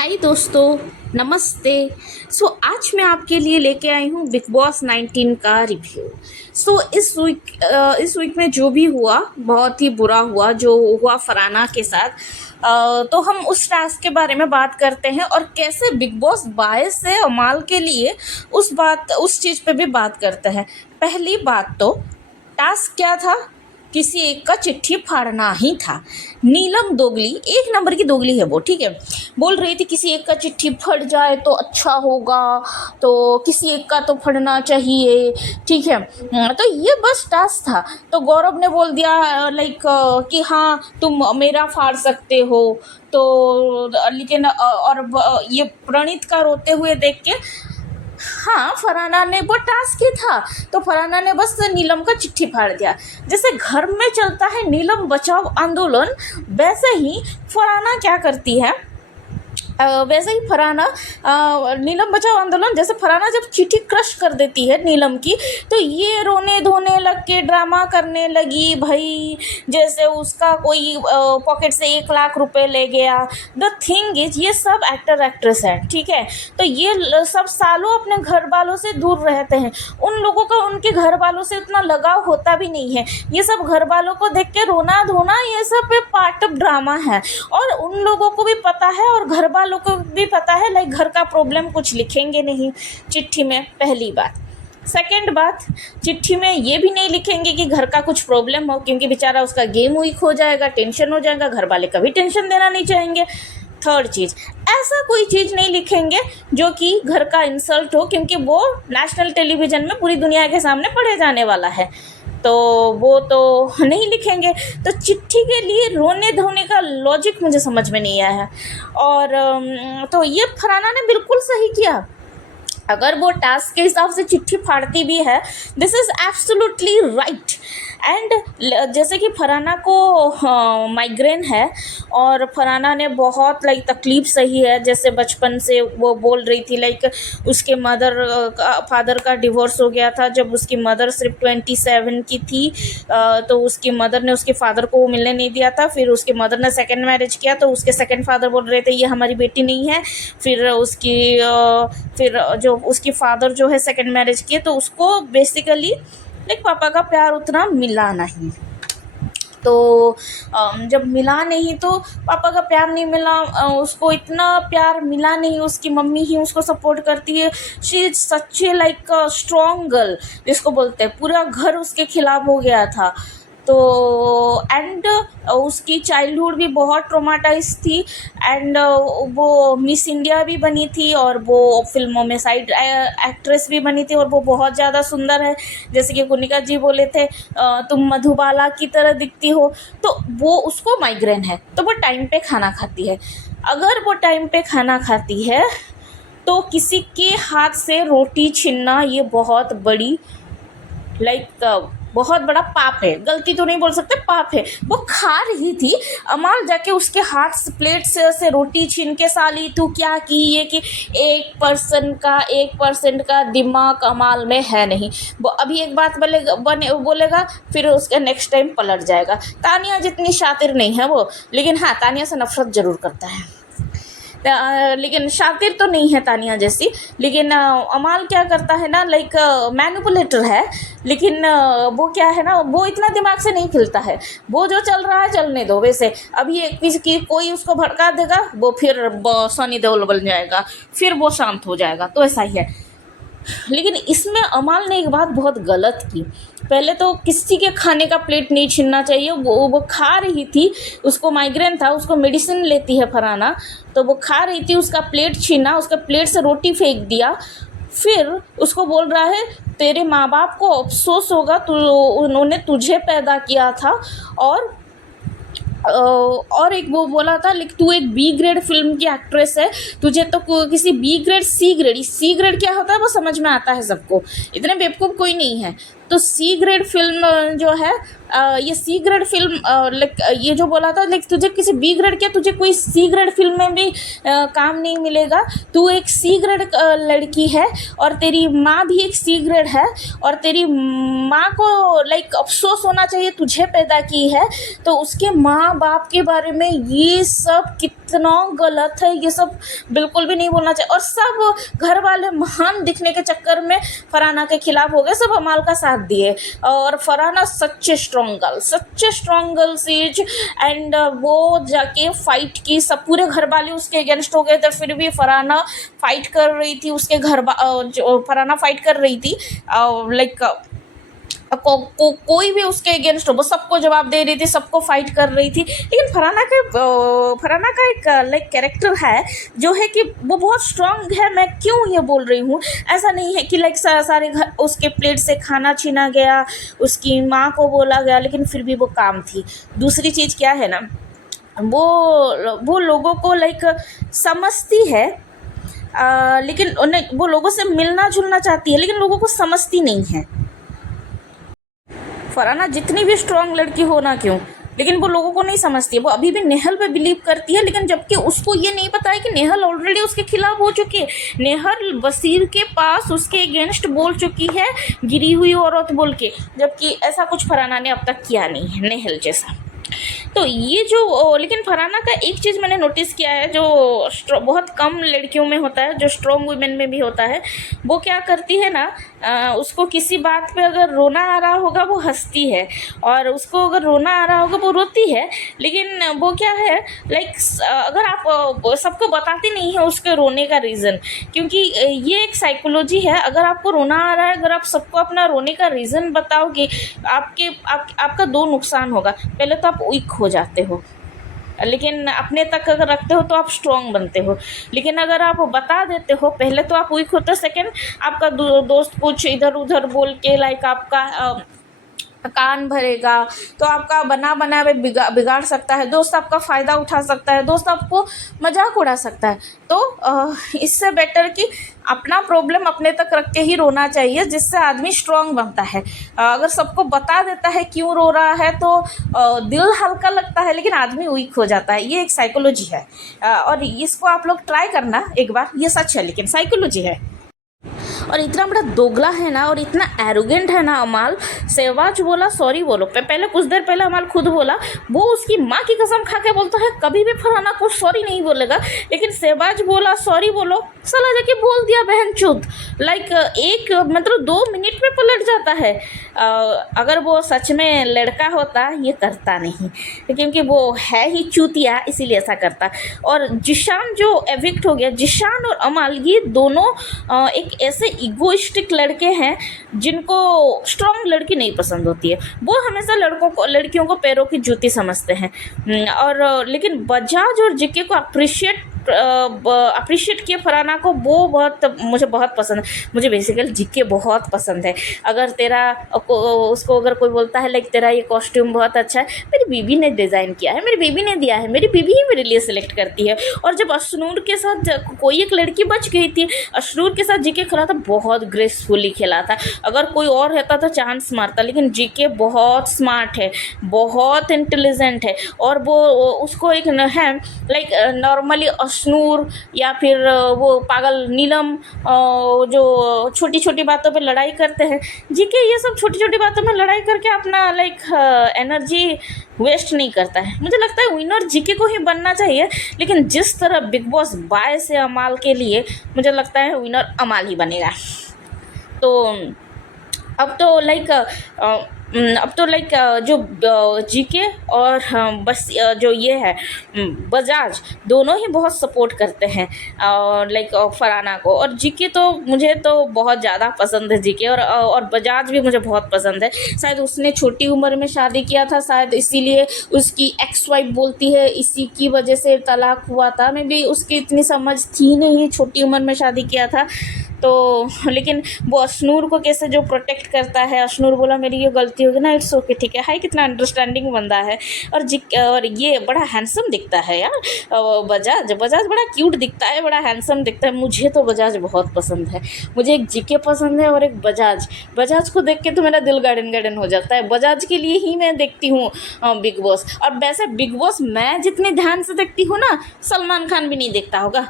हाय दोस्तों, नमस्ते। आज मैं आपके लिए लेके आई हूँ बिग बॉस 19 का रिव्यू। इस वीक में जो भी हुआ बहुत ही बुरा हुआ, जो हुआ फराना के साथ। तो हम उस टास्क के बारे में बात करते हैं और कैसे बिग बॉस बायस से अमाल के लिए उस चीज़ पे भी बात करते हैं। पहली बात तो टास्क क्या था? किसी एक का चिट्ठी फाड़ना ही था। नीलम दोगली, एक नंबर की दोगली है वो, ठीक है। बोल रही थी किसी एक का चिट्ठी फट जाए तो अच्छा होगा, तो किसी एक का तो फटना चाहिए, ठीक है। तो ये बस टास्क था। तो गौरव ने बोल दिया लाइक कि हाँ तुम मेरा फाड़ सकते हो। तो लेकिन ये प्रणीत का रोते हुए देख के, हाँ फरहाना ने वो टास्क ही था, तो फरहाना ने बस नीलम का चिट्ठी फाड़ दिया। जैसे घर में चलता है नीलम बचाओ आंदोलन, वैसे ही फरहाना क्या करती है, वैसे ही फरहाना नीलम बचाओ आंदोलन, जैसे फरहाना जब चिट्ठी क्रश कर देती है नीलम की, तो ये रोने धोने लग के ड्रामा करने लगी भाई, जैसे उसका कोई पॉकेट से 1 लाख रुपए ले गया। द थिंग इज ये सब एक्टर एक्ट्रेस है, ठीक है। तो ये सब सालों अपने घर वालों से दूर रहते हैं, उन लोगों का उनके घर वालों से उतना लगाव होता भी नहीं है। ये सब घर वालों को देख के रोना धोना ये सब पार्ट ऑफ ड्रामा है, और उन लोगों को भी पता है और घर वालों को भी पता है, लाइक घर का प्रॉब्लम कुछ लिखेंगे नहीं चिट्ठी में, पहली बात। सेकंड बात, चिट्ठी में ये भी नहीं लिखेंगे कि घर का कुछ प्रॉब्लम हो, क्योंकि बेचारा उसका गेम वीक हो जाएगा, टेंशन हो जाएगा, घर वाले कभी टेंशन देना नहीं चाहेंगे। थर्ड चीज़, ऐसा कोई चीज़ नहीं लिखेंगे जो कि घर का इंसल्ट हो, क्योंकि वो नेशनल टेलीविज़न में पूरी दुनिया के सामने पढ़े जाने वाला है, तो वो तो नहीं लिखेंगे। तो चिट्ठी के लिए रोने धोने का लॉजिक मुझे समझ में नहीं आया है। और तो ये फरहाना ने बिल्कुल सही किया। अगर वो टास्क के हिसाब से चिट्ठी फाड़ती भी है, this is absolutely right. And जैसे कि फरहाना को माइग्रेन है, और फरहाना ने बहुत लाइक तकलीफ़ सही है, जैसे बचपन से वो बोल रही थी लाइक उसके फादर का डिवोर्स हो गया था जब उसकी मदर सिर्फ 27 की थी। तो उसकी मदर ने उसके फादर को मिलने नहीं दिया था। फिर उसकी मदर ने सेकंड मैरिज किया, तो उसके सेकंड फादर बोल रहे थे ये हमारी बेटी नहीं है। फिर जो उसकी फादर जो है सेकंड मैरिज किए, तो उसको बेसिकली लाइक पापा का प्यार उतना मिला नहीं। तो जब मिला नहीं तो पापा का प्यार नहीं मिला, उसको इतना प्यार मिला नहीं, उसकी मम्मी ही उसको सपोर्ट करती है। She is such A like strong girl जिसको बोलते हैं, पूरा घर उसके खिलाफ हो गया था। तो एंड उसकी चाइल्डहुड भी बहुत ट्रोमाटाइज थी, एंड वो मिस इंडिया भी बनी थी, और वो फिल्मों में साइड एक्ट्रेस भी बनी थी, और वो बहुत ज़्यादा सुंदर है, जैसे कि कुनिका जी बोले थे तुम मधुबाला की तरह दिखती हो। तो वो उसको माइग्रेन है, तो वो टाइम पे खाना खाती है। अगर वो टाइम पे खाना खाती है तो किसी के हाथ से रोटी छीनना ये बहुत बड़ी बहुत बड़ा पाप है। गलती तो नहीं बोल सकते, पाप है। वो खा रही थी, अमाल जाके उसके हाथ से प्लेट से रोटी छीन के, साली तू क्या की, ये कि 1% का दिमाग अमाल में है नहीं। वो अभी एक बात बोलेगा फिर उसके नेक्स्ट टाइम पलट जाएगा। तानिया जितनी शातिर नहीं है वो, लेकिन हाँ तानिया से नफरत ज़रूर करता है, लेकिन शातिर तो नहीं है तानिया जैसी। लेकिन अमाल क्या करता है ना, लाइक मैनिपुलेटर है, लेकिन वो क्या है ना, वो इतना दिमाग से नहीं खिलता है। वो जो चल रहा है चलने दो। वैसे अभी कोई उसको भड़का देगा, वो फिर सनी देओल बन जाएगा, फिर वो शांत हो जाएगा, तो ऐसा ही है। लेकिन इसमें अमाल ने एक बात बहुत गलत की। पहले तो किसी के खाने का प्लेट नहीं छीनना चाहिए। वो खा रही थी, उसको माइग्रेन था, उसको मेडिसिन लेती है फरहाना, तो वो खा रही थी, उसका प्लेट छीना, उसका प्लेट से रोटी फेंक दिया। फिर उसको बोल रहा है तेरे माँ बाप को अफसोस होगा, उन्होंने तुझे पैदा किया था। और एक वो बोला था लेकिन तू एक बी ग्रेड फिल्म की एक्ट्रेस है, तुझे तो किसी बी ग्रेड सी ग्रेड क्या होता है वो समझ में आता है सबको, इतने बेवकूफ़ कोई नहीं है। तो सी ग्रेड फिल्म जो है ये सी ग्रेड फिल्म लाइक ये जो बोला था लाइक तुझे किसी बी ग्रेड क्या तुझे कोई सी ग्रेड फिल्म में भी काम नहीं मिलेगा। तू एक सी ग्रेड लड़की है और तेरी माँ भी एक सी ग्रेड है और तेरी माँ को लाइक अफसोस होना चाहिए तुझे पैदा की है। तो उसके माँ बाप के बारे में ये सब कितना गलत है, ये सब बिल्कुल भी नहीं बोलना चाहिए। और सब घर वाले महान दिखने के चक्कर में फरहाना के खिलाफ हो गए, सब अमाल का साथ दिए। और फरहाना सच्चे स्ट्रॉन्ग गर्ल सीज एंड वो जाके फाइट की, सब पूरे घर वाले उसके अगेंस्ट हो गए थे, फिर भी फरहाना फाइट कर रही थी, उसके फरहाना फाइट कर रही थी लाइक कोई भी उसके अगेंस्ट हो वो सबको जवाब दे रही थी, सबको फाइट कर रही थी। लेकिन फरहाना का एक लाइक कैरेक्टर है जो है कि वो बहुत स्ट्रांग है। मैं क्यों ये बोल रही हूँ, ऐसा नहीं है कि लाइक सारे घर उसके प्लेट से खाना छीना गया, उसकी माँ को बोला गया, लेकिन फिर भी वो काम थी। दूसरी चीज़ क्या है ना, वो लोगों को लाइक समझती है लेकिन उन्हें वो लोगों से मिलना जुलना चाहती है, लेकिन लोगों को समझती नहीं है। फरहाना जितनी भी स्ट्रांग लड़की हो ना क्यों, लेकिन वो लोगों को नहीं समझती है। वो अभी भी नेहल पे बिलीव करती है, लेकिन जबकि उसको ये नहीं पता है कि नेहल ऑलरेडी उसके खिलाफ हो चुकी है। नेहल वसीर के पास उसके अगेंस्ट बोल चुकी है, गिरी हुई औरत बोल के, जबकि ऐसा कुछ फरहाना ने अब तक किया नहीं है नेहल जैसा। तो ये जो लेकिन फरहाना का एक चीज़ मैंने नोटिस किया है जो बहुत कम लड़कियों में होता है, जो स्ट्रॉन्ग वुमेन में भी होता है। वो क्या करती है ना, उसको किसी बात पे अगर रोना आ रहा होगा वो हंसती है, और उसको अगर रोना आ रहा होगा वो रोती है। लेकिन वो क्या है लाइक अगर आप सबको बताती नहीं है उसके रोने का रीज़न, क्योंकि ये एक साइकोलॉजी है। अगर आपको रोना आ रहा है, अगर आप सबको अपना रोने का रीज़न बताओगे, आपका दो नुकसान होगा। पहले तो आप वीक हो जाते हो, लेकिन अपने तक अगर रखते हो तो आप स्ट्रॉन्ग बनते हो। लेकिन अगर आप बता देते हो, पहले तो आप वीक होते हो, सेकंड आपका दोस्त कुछ इधर उधर बोल के लाइक आपका कान भरेगा, तो आपका बना बिगाड़ सकता है। दोस्त आपका फ़ायदा उठा सकता है, दोस्त आपको मजाक उड़ा सकता है। तो इससे बेटर कि अपना प्रॉब्लम अपने तक रख के ही रोना चाहिए, जिससे आदमी स्ट्रांग बनता है। अगर सबको बता देता है क्यों रो रहा है तो दिल हल्का लगता है, लेकिन आदमी वीक हो जाता है। ये एक साइकोलॉजी है, और इसको आप लोग ट्राई करना एक बार। ये सच है, लेकिन साइकोलॉजी है। और इतना बड़ा दोगला है ना, और इतना एरोगेंट है ना अमाल। शहबाज बोला सॉरी बोलो, पहले कुछ देर पहले अमाल खुद बोला, वो उसकी माँ की कसम खा के बोलता है कभी भी फरहाना को सॉरी नहीं बोलेगा। लेकिन शहबाज बोला सॉरी बोलो, साला जाके बोल दिया बहनचोद। लाइक एक मतलब 2 मिनट में पलट जाता है। अगर वो सच में लड़का होता ये करता नहीं, क्योंकि वो है ही चूतिया, इसीलिए ऐसा करता। और जिशान जो एविक्ट हो गया, जिशान और अमाल ये दोनों एक ऐसे इगोइस्टिक लड़के हैं जिनको स्ट्रॉन्ग लड़की नहीं पसंद होती है। वो हमेशा लड़कियों को पैरों की जूती समझते हैं। और लेकिन बजाज और जिके को अप्रिशिएट किए फरहाना को, वो मुझे बहुत पसंद है। मुझे बेसिकली जिके बहुत पसंद है। अगर उसको अगर कोई बोलता है लाइक तेरा ये कॉस्ट्यूम बहुत अच्छा है, मेरी बीबी ने डिज़ाइन किया है, मेरी बीबी ने दिया है, मेरी बीबी ही मेरे लिए सिलेक्ट करती है। और जब अशनूर के साथ कोई एक लड़की बच गई थी, अशनूर के साथ जिके खेला था, बहुत ग्रेसफुली खेला था। अगर कोई और रहता तो चांस मारता, लेकिन जिके बहुत स्मार्ट है, बहुत इंटेलिजेंट है। और वो उसको एक है लाइक नॉर्मली अशनूर या फिर वो पागल नीलम जो छोटी छोटी बातों पे लड़ाई करते हैं, जीके ये सब छोटी छोटी बातों में लड़ाई करके अपना लाइक एनर्जी वेस्ट नहीं करता है। मुझे लगता है विनर जीके को ही बनना चाहिए, लेकिन जिस तरह बिग बॉस बाय से अमाल के लिए, मुझे लगता है विनर अमाल ही बनेगा। तो अब तो लाइक जो जीके और बस जो ये है बजाज, दोनों ही बहुत सपोर्ट करते हैं और लाइक फरहाना को। और जीके तो मुझे तो बहुत ज़्यादा पसंद है जीके, और बजाज भी मुझे बहुत पसंद है। शायद उसने छोटी उम्र में शादी किया था, शायद इसीलिए उसकी एक्स वाइफ बोलती है इसी की वजह से तलाक हुआ था। मे भी उसकी इतनी समझ थी नहीं, छोटी उम्र में शादी किया था। तो लेकिन वो अशनूर को कैसे जो प्रोटेक्ट करता है, अशनूर बोला मेरी ये गलती होगी ना, इट्स ओके, ठीक है। हाय कितना अंडरस्टैंडिंग बंदा है। और ये बड़ा हैंडसम दिखता है यार, बजाज बजाज बड़ा क्यूट दिखता है, बड़ा हैंडसम दिखता है। मुझे तो बजाज बहुत पसंद है। मुझे एक जीके पसंद है और एक बजाज। बजाज को देख के तो मेरा दिल गार्डन गार्डन हो जाता है। बजाज के लिए ही मैं देखती हूँ बिग बॉस। और वैसे बिग बॉस मैं जितने ध्यान से देखती हूँ ना, सलमान खान भी नहीं देखता होगा।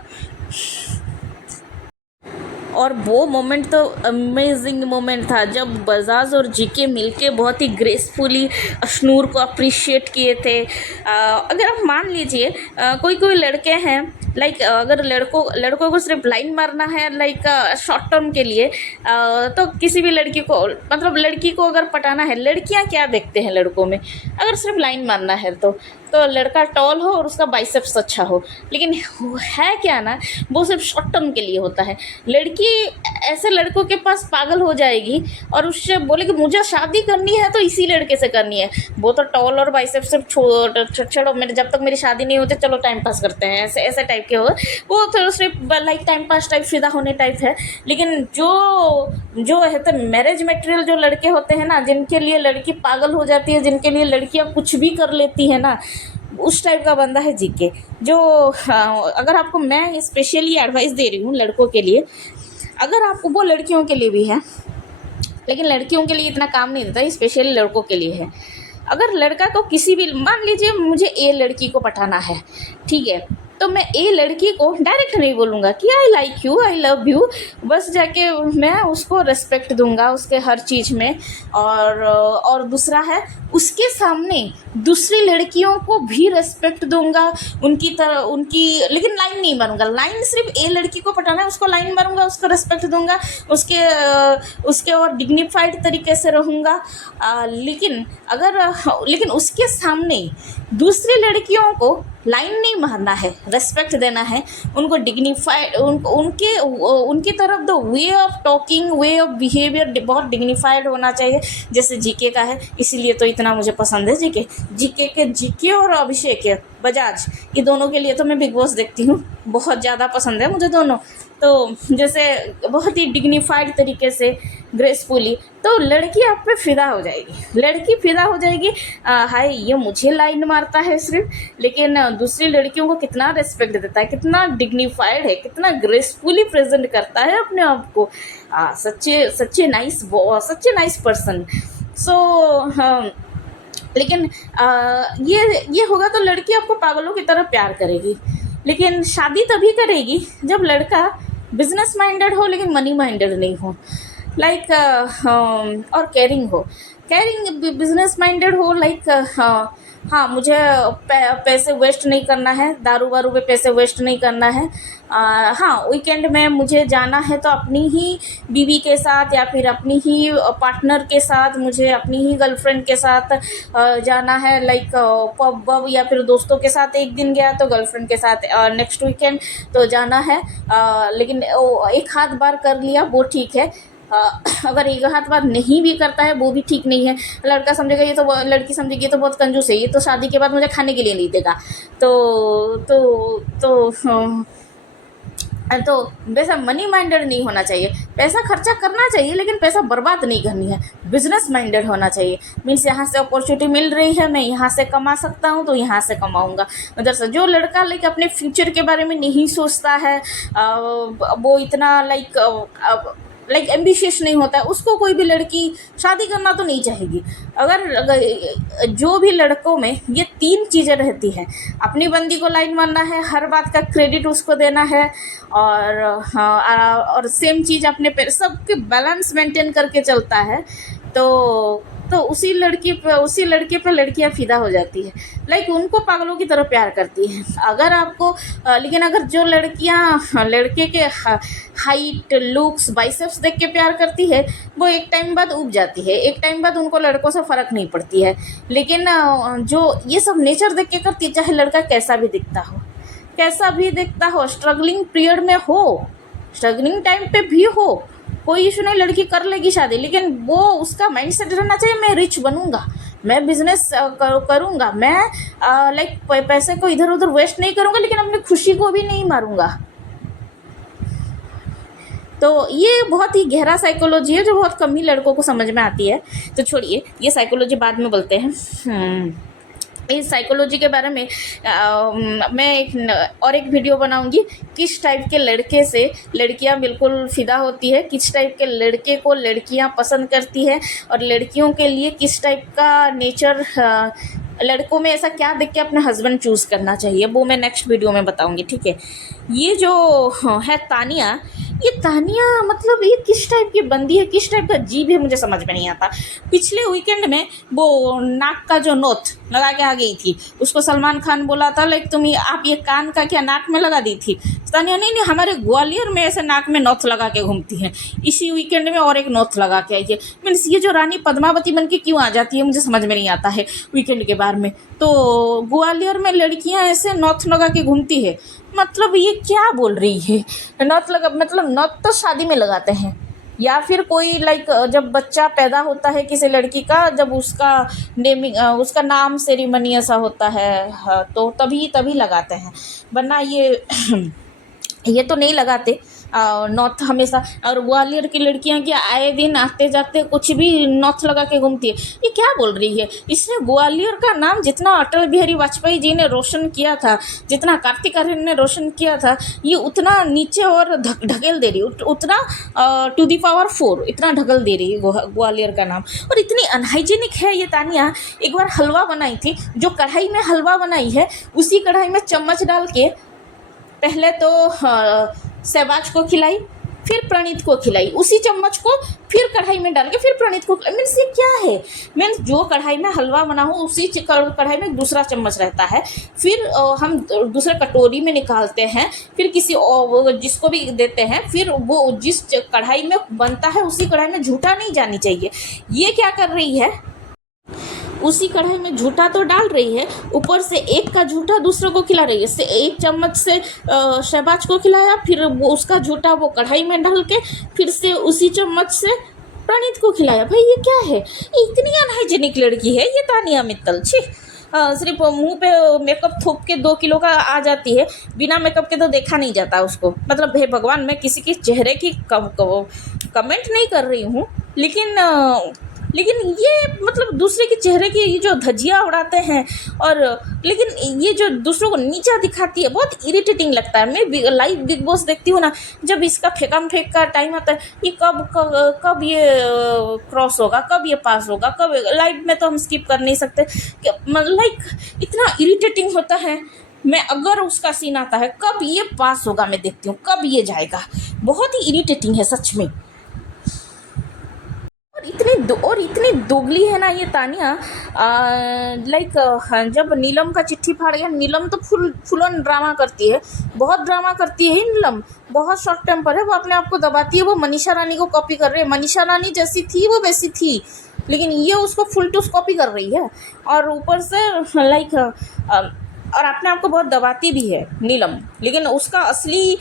और वो मोमेंट तो अमेजिंग मोमेंट था जब बजाज और जीके मिलके बहुत ही ग्रेसफुली अशनूर को अप्रिशिएट किए थे। अगर आप मान लीजिए कोई कोई लड़के हैं लाइक अगर लड़कों को सिर्फ लाइन मारना है लाइक शॉर्ट टर्म के लिए, तो किसी भी लड़की को मतलब लड़की को अगर पटाना है, लड़कियां क्या देखते हैं लड़कों में, अगर सिर्फ लाइन मारना है तो लड़का टॉल हो और उसका बाइसेप्स अच्छा हो। लेकिन है क्या ना, वो सिर्फ शॉर्ट टर्म के लिए होता है। लड़की ऐसे लड़कों के पास पागल हो जाएगी और उससे बोलेगी मुझे शादी करनी है तो इसी लड़के से करनी है। वो तो टॉल और बाइसेप्स सिर्फ छोड़ो, मेरे जब तक मेरी शादी नहीं होती चलो टाइम पास करते हैं, ऐसे ऐसे टाइप के हो। वो तो सिर्फ लाइक टाइम पास टाइप, फिदा होने टाइप है। लेकिन जो है तो मैरिज मटेरियल जो लड़के होते हैं ना, जिनके लिए लड़की पागल हो जाती है, जिनके लिए लड़कियां कुछ भी कर लेती है ना, उस टाइप का बंदा है जीके। जो अगर आपको मैं स्पेशली एडवाइस दे रही हूँ लड़कों के लिए, अगर आपको, वो लड़कियों के लिए भी है लेकिन लड़कियों के लिए इतना काम नहीं देता, स्पेशली लड़कों के लिए है। अगर लड़का को किसी भी, मान लीजिए मुझे ए लड़की को पटाना है, ठीक है, तो मैं ए लड़की को डायरेक्ट नहीं बोलूँगा कि I like you, I love you. बस जाके मैं उसको रिस्पेक्ट दूंगा उसके हर चीज़ में। और दूसरा है, उसके सामने दूसरी लड़कियों को भी रिस्पेक्ट दूंगा उनकी, लेकिन लाइन नहीं मारूंगा। लाइन सिर्फ ए लड़की को पटाना है, उसको लाइन मारूंगा, उसको रिस्पेक्ट दूंगा, उसके और डिग्निफाइड तरीके से रहूँगा। लेकिन उसके सामने दूसरी लड़कियों को लाइन नहीं मारना है, रेस्पेक्ट देना है, उनको डिग्निफाइड, उनकी तरफ दो way of talking, way of behaviour बहुत डिग्निफाइड होना चाहिए, जैसे जीके का है। इसीलिए तो इतना मुझे पसंद है जीके और अभिषेक है बजाज, ये दोनों के लिए तो मैं बिग बॉस देखती हूँ, बहुत ज़्यादा पसंद है मुझे दोनों। तो जैसे बहुत ही डिग्निफाइड तरीके से, ग्रेसफुली, तो लड़की आप पे फिदा हो जाएगी, लड़की फिदा हो जाएगी। हाय ये मुझे लाइन मारता है सिर्फ, लेकिन दूसरी लड़कियों को कितना रिस्पेक्ट देता है, कितना डिग्निफाइड है, कितना ग्रेसफुली प्रेजेंट करता है अपने आप को। सच्चे नाइस पर्सन। सो लेकिन ये होगा तो लड़की आपको पागलों की तरह प्यार करेगी। लेकिन शादी तभी करेगी जब लड़का बिजनेस माइंडेड हो लेकिन मनी माइंडेड नहीं हो, लाइक और कैरिंग बिजनेस माइंडेड हो, लाइक हाँ मुझे पैसे वेस्ट नहीं करना है, दारू वारू पे पैसे वेस्ट नहीं करना है। हाँ वीकेंड में मुझे जाना है तो अपनी ही बीवी के साथ या फिर अपनी ही पार्टनर के साथ, मुझे अपनी ही गर्लफ्रेंड के साथ जाना है, लाइक पब वब, या फिर दोस्तों के साथ एक दिन गया तो गर्लफ्रेंड के साथ नेक्स्ट वीकेंड तो जाना है। लेकिन एक हाथ बार कर लिया वो ठीक है, अगर एक हाथ बार नहीं भी करता है वो भी ठीक नहीं है। लड़का समझेगा ये तो, लड़की समझेगी ये तो बहुत कंजूस है, ये तो शादी के बाद मुझे खाने के लिए नहीं देगा। तो वैसा मनी माइंडेड नहीं होना चाहिए। पैसा खर्चा करना चाहिए लेकिन पैसा बर्बाद नहीं करनी है, बिजनेस माइंडेड होना चाहिए। मीन्स यहाँ से अपॉर्चुनिटी मिल रही है, मैं यहाँ से कमा सकता हूँ तो यहाँ से कमाऊँगा। उधर से जो लड़का लाइक अपने फ्यूचर के बारे में नहीं सोचता है, वो इतना लाइक एम्बिशियस नहीं होता है, उसको कोई भी लड़की शादी करना तो नहीं चाहेगी। अगर जो भी लड़कों में ये 3 चीज़ें रहती हैं, अपनी बंदी को लाइन मारना है, हर बात का क्रेडिट उसको देना है, और सेम चीज़ अपने पे सबके बैलेंस मेंटेन करके चलता है, तो उसी लड़के पे लड़कियां फिदा हो जाती है, लाइक उनको पागलों की तरह प्यार करती हैं। अगर आपको लेकिन अगर जो लड़कियां लड़के के हाइट, लुक्स, बाइसेप्स देख के प्यार करती है, वो एक टाइम बाद उब जाती है, एक टाइम बाद उनको लड़कों से फ़र्क नहीं पड़ती है। लेकिन जो ये सब नेचर देख के करती है, चाहे लड़का कैसा भी दिखता हो, स्ट्रगलिंग पीरियड में हो, स्ट्रगलिंग टाइम पे भी हो, कोई इशू नहीं, लड़की कर लेगी शादी। लेकिन वो उसका माइंड सेट रहना चाहिए, मैं रिच बनूंगा, मैं बिजनेस करूंगा, मैं लाइक पैसे को इधर उधर वेस्ट नहीं करूंगा, लेकिन अपनी खुशी को भी नहीं मारूंगा। तो ये बहुत ही गहरा साइकोलॉजी है जो बहुत कम ही लड़कों को समझ में आती है। तो छोड़िए, ये साइकोलॉजी बाद में बोलते हैं। इस साइकोलॉजी के बारे में मैं एक वीडियो बनाऊंगी, किस टाइप के लड़के से लड़कियां बिल्कुल फ़िदा होती है, किस टाइप के लड़के को लड़कियां पसंद करती है, और लड़कियों के लिए किस टाइप का नेचर, लड़कों में ऐसा क्या देख के अपना हस्बैंड चूज़ करना चाहिए, वो मैं नेक्स्ट वीडियो में बताऊंगी। ठीक है। ये जो है तानिया, ये तानिया मतलब ये किस टाइप की बंदी है, किस टाइप का जीव है, मुझे समझ में नहीं आता। पिछले वीकेंड में वो नाक का जो नोथ लगा के आ गई थी, उसको सलमान खान बोला था लाइक आप ये कान का क्या नाक में लगा दी थी। तानिया नहीं, हमारे ग्वालियर में ऐसे नाक में नोथ लगा के घूमती है। इसी वीकेंड में और एक नोथ लगा के आई है। मीन्स ये जो रानी पद्मावती बन के क्यों आ जाती है, मुझे समझ में नहीं आता है वीकेंड के बारे में। तो ग्वालियर में लड़कियां ऐसे नोथ लगा के घूमती है, मतलब ये क्या बोल रही है। नथ लगा मतलब नथ तो शादी में लगाते हैं, या फिर कोई लाइक जब बच्चा पैदा होता है किसी लड़की का, जब उसका नेमिंग उसका नाम सेरेमनी ऐसा होता है, हाँ, तो तभी लगाते हैं, वरना ये तो नहीं लगाते नॉथ हमेशा। और ग्वालियर की लड़कियां क्या आए दिन आते जाते कुछ भी नॉथ लगा के घूमती है, ये क्या बोल रही है। इसने ग्वालियर का नाम जितना अटल बिहारी वाजपेयी जी ने रोशन किया था, जितना कार्तिक आर्यन ने रोशन किया था, ये उतना नीचे और ढकेल दे रही है, उतना टू दी पावर 4 इतना ढकेल दे रही है ग्वालियर का नाम। और इतनी अनहाइजीनिक है ये तानिया। एक बार हलवा बनाई थी, जो कढ़ाई में हलवा बनाई है उसी कढ़ाई में चम्मच डाल के पहले तो सहवाज को खिलाई, फिर प्रणीत को खिलाई, उसी चम्मच को फिर कढ़ाई में डाल के फिर प्रणीत को खिलाई। मीन्स ये क्या है, मीन्स जो कढ़ाई में हलवा बना हो उसी कढ़ाई में दूसरा चम्मच रहता है, फिर हम दूसरे कटोरी में निकालते हैं, फिर किसी जिसको भी देते हैं, फिर वो जिस कढ़ाई में बनता है उसी कढ़ाई में झूठा नहीं जानी चाहिए। ये क्या कर रही है, उसी कढ़ाई में झूठा तो डाल रही है, ऊपर से एक का झूठा दूसरे को खिला रही है। एक चम्मच से शहबाज को खिलाया, फिर वो उसका झूठा वो कढ़ाई में डाल के फिर से उसी चम्मच से प्रणीत को खिलाया। भाई ये क्या है, इतनी अनहाइजीनिक लड़की है ये तानिया मित्तल। छी, सिर्फ मुंह पे मेकअप थोप के 2 किलो का आ जाती है, बिना मेकअप के तो देखा नहीं जाता उसको। मतलब हे भगवान, मैं किसी के चेहरे की कमेंट नहीं कर रही हूँ, लेकिन ये मतलब दूसरे के चेहरे की ये जो धज्जियाँ उड़ाते हैं, और लेकिन ये जो दूसरों को नीचा दिखाती है, बहुत इरिटेटिंग लगता है। मैं लाइव बिग बॉस देखती हूँ ना, जब इसका फेंक का टाइम आता है, ये कब ये क्रॉस होगा, कब ये पास होगा, कब। लाइव में तो हम स्किप कर नहीं सकते, लाइक इतना इरिटेटिंग होता है। मैं अगर उसका सीन आता है कब ये पास होगा, मैं देखती हूँ कब ये जाएगा। बहुत ही इरिटेटिंग है सच में। और इतनी दोगली है ना ये तानिया। लाइक जब नीलम का चिट्ठी फाड़ गया, नीलम तो फुल ऑन ड्रामा करती है, बहुत ड्रामा करती है नीलम, बहुत शॉर्ट टेम्पर है, वो अपने आप को दबाती है, वो मनीषा रानी को कॉपी कर रही है। मनीषा रानी जैसी थी वो वैसी थी, लेकिन ये उसको फुल टूस कॉपी कर रही है, और ऊपर से लाइक और अपने आप को बहुत दबाती भी है नीलम। लेकिन उसका असली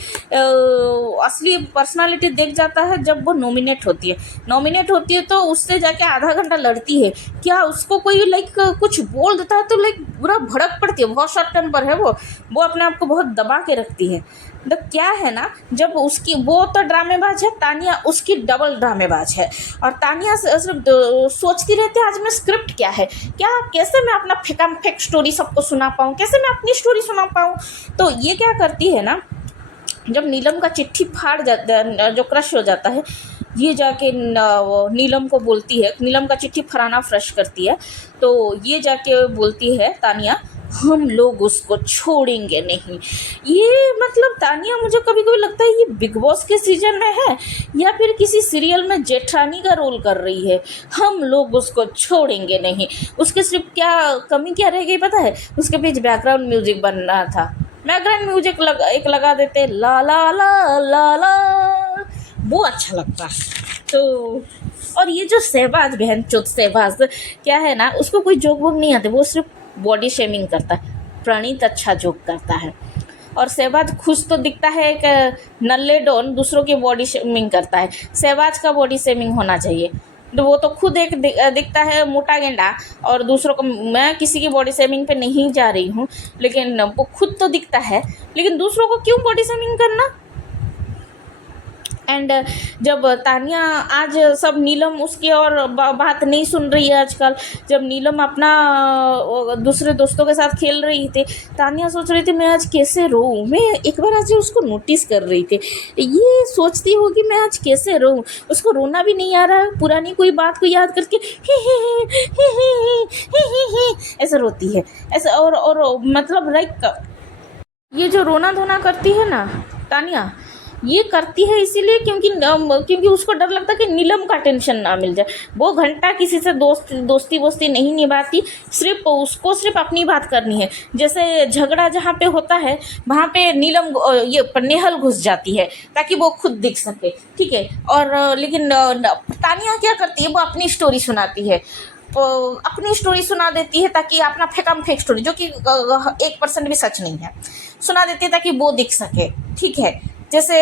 पर्सनालिटी देख जाता है जब वो नॉमिनेट होती है तो उससे जाके आधा घंटा लड़ती है। क्या उसको कोई लाइक कुछ बोल देता है तो लाइक पूरा भड़क पड़ती है, बहुत शॉर्ट टेम्पर है वो अपने आप को बहुत दबा के रखती है। तो क्या है ना, जब उसकी वो तो ड्रामेबाज है, तानिया उसकी डबल ड्रामेबाज है। और तानिया सिर्फ सोचती रहती है आज मैं स्क्रिप्ट क्या है, क्या कैसे मैं अपना फेक स्टोरी सबको सुना पाऊँ, कैसे मैं अपनी स्टोरी सुना पाऊँ। तो ये क्या करती है ना, जब नीलम का चिट्ठी फाड़ जाता है, जो क्रश हो जाता है, ये जाके नीलम को बोलती है, नीलम का चिट्ठी फराना फ्रेश करती है, तो ये जाके बोलती है तानिया, हम लोग उसको छोड़ेंगे नहीं। ये मतलब तानिया, मुझे कभी कभी लगता है ये बिग बॉस के सीजन में है या फिर किसी सीरियल में जेठानी का रोल कर रही है। हम लोग उसको छोड़ेंगे नहीं। उसके सिर्फ क्या कमी क्या रह गई पता है, उसके पीछे बैकग्राउंड म्यूजिक बन रहा था, बैकग्राउंड म्यूजिक एक लगा देते, ला ला ला ला ला, वो अच्छा लगता। तो और ये जो सहबाज सहबाज क्या है ना, उसको कोई जोक वोक नहीं आते, वो सिर्फ बॉडी शेमिंग करता है। प्रणीत अच्छा जोक करता है, और सहबाज खुश तो दिखता है कि नल्ले डॉन दूसरों की बॉडी शेमिंग करता है। सहबाज का बॉडी शेमिंग होना चाहिए, तो वो तो खुद एक दिखता है मोटा गेंडा, और दूसरों को, मैं किसी की बॉडी शेमिंग पे नहीं जा रही हूँ, लेकिन वो खुद तो दिखता है, लेकिन दूसरों को क्यों बॉडी शेमिंग करना। एंड जब तानिया आज सब नीलम उसकी और बात नहीं सुन रही है आजकल, जब नीलम अपना दूसरे दोस्तों के साथ खेल रही थी, तानिया सोच रही थी मैं आज कैसे रोऊं। मैं एक बार आज उसको नोटिस कर रही थी, ये सोचती होगी मैं आज कैसे रोऊं। उसको रोना भी नहीं आ रहा है, पुरानी कोई बात को याद करके ऐसे रोती है ऐसे। और मतलब लाइक ये जो रोना धोना करती है ना तानिया, ये करती है इसीलिए क्योंकि उसको डर लगता है कि नीलम का टेंशन ना मिल जाए। वो घंटा किसी से दोस्ती वोस्ती नहीं निभाती, सिर्फ अपनी बात करनी है। जैसे झगड़ा जहाँ पे होता है वहाँ पे नीलम ये नेहल घुस जाती है ताकि वो खुद दिख सके, ठीक है। और लेकिन तानिया क्या करती है, वो अपनी स्टोरी सुनाती है, अपनी स्टोरी सुना देती है ताकि अपना फेकम फेक स्टोरी, जो कि 1% भी सच नहीं है, सुना देती है ताकि वो दिख सके, ठीक है। जैसे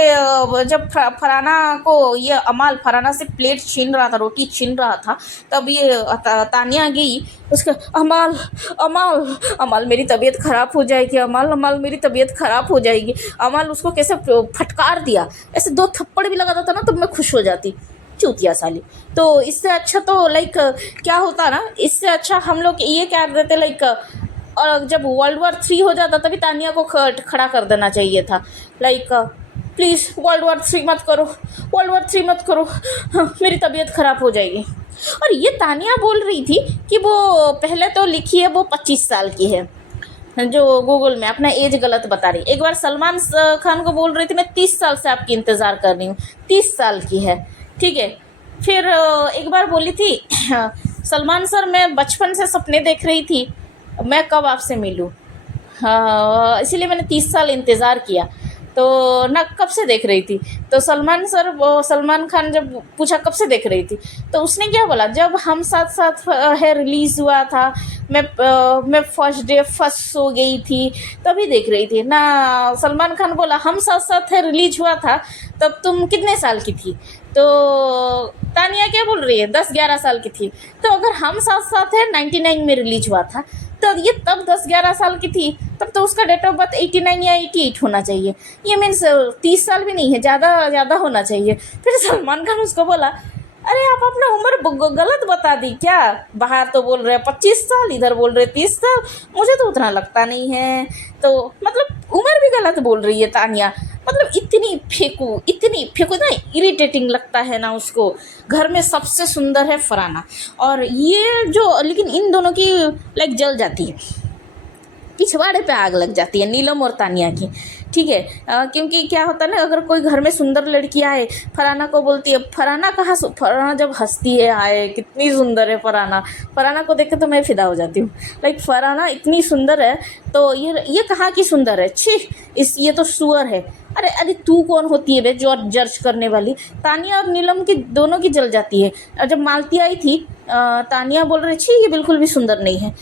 जब फराना को ये अमाल फराना से प्लेट छीन रहा था, रोटी छीन रहा था, तब ये तानिया गई उसके, अमाल अमाल अमाल मेरी तबीयत ख़राब हो जाएगी, अमाल अमाल मेरी तबीयत ख़राब हो जाएगी। अमाल उसको कैसे फटकार दिया, ऐसे 2 थप्पड़ भी लगा देता ना तो मैं खुश हो जाती, चूतिया साली। तो इससे अच्छा तो लाइक क्या होता ना, इससे अच्छा हम लोग ये क्या देते लाइक, और जब वर्ल्ड वॉर 3 हो जाता तभी तानिया को खड़ा कर देना चाहिए था, लाइक प्लीज़ वर्ल्ड वॉर 3 मत करो, वर्ल्ड वॉर 3 मत करो, हाँ, मेरी तबीयत ख़राब हो जाएगी। और ये तानिया बोल रही थी कि वो पहले तो लिखी है वो 25 साल की है, जो गूगल में अपना एज गलत बता रही। एक बार सलमान खान को बोल रही थी मैं 30 साल से आपकी इंतज़ार कर रही हूँ, 30 साल की है, ठीक है। फिर एक बार बोली थी सलमान सर मैं बचपन से सपने देख रही थी मैं कब आपसे मिलूं, हाँ इसीलिए मैंने 30 साल इंतज़ार किया। तो ना कब से देख रही थी, तो सलमान खान जब पूछा कब से देख रही थी, तो उसने क्या बोला, जब हम साथ साथ है रिलीज़ हुआ था, मैं फर्स्ट डे फर्स्ट सो गई थी तभी देख रही थी ना। सलमान खान बोला हम साथ साथ है रिलीज हुआ था तब तुम कितने साल की थी, तो तानिया क्या बोल रही है 10-11 साल की थी। तो अगर हम साथ साथ है 99 में रिलीज हुआ था तो ये तब 10-11 साल की थी, तब तो उसका डेट ऑफ बर्थ 89 या 88 होना चाहिए, ये मीन्स 30 साल भी नहीं है, ज़्यादा होना चाहिए। फिर सलमान खान उसको बोला अरे आप अपना उम्र गलत बता दी क्या, बाहर तो बोल रहे हैं 25 साल, इधर बोल रहे 30 साल, मुझे तो उतना लगता नहीं है। तो मतलब उम्र भी गलत बोल रही है तानिया, मतलब इतनी फेंकू ना, इरिटेटिंग लगता है ना उसको। घर में सबसे सुंदर है फराना, और ये जो लेकिन इन दोनों की लाइक जल जाती है, पिछवाड़े पे आग लग जाती है नीलम और तानिया की, ठीक है। क्योंकि क्या होता है ना, अगर कोई घर में सुंदर लड़की आए, फराना को बोलती है, फराना जब हंसती है, आए कितनी सुंदर है फराना को देख के तो मैं फिदा हो जाती हूँ, लाइक फराना इतनी सुंदर है। तो ये कहाँ की सुंदर है, छी ये तो सुअर है। अरे तू कौन होती है बे जो जज करने वाली। तानिया और नीलम की दोनों की जल जाती है। और जब मालती आई थी तानिया बोल रही छी ये बिल्कुल भी सुंदर नहीं है,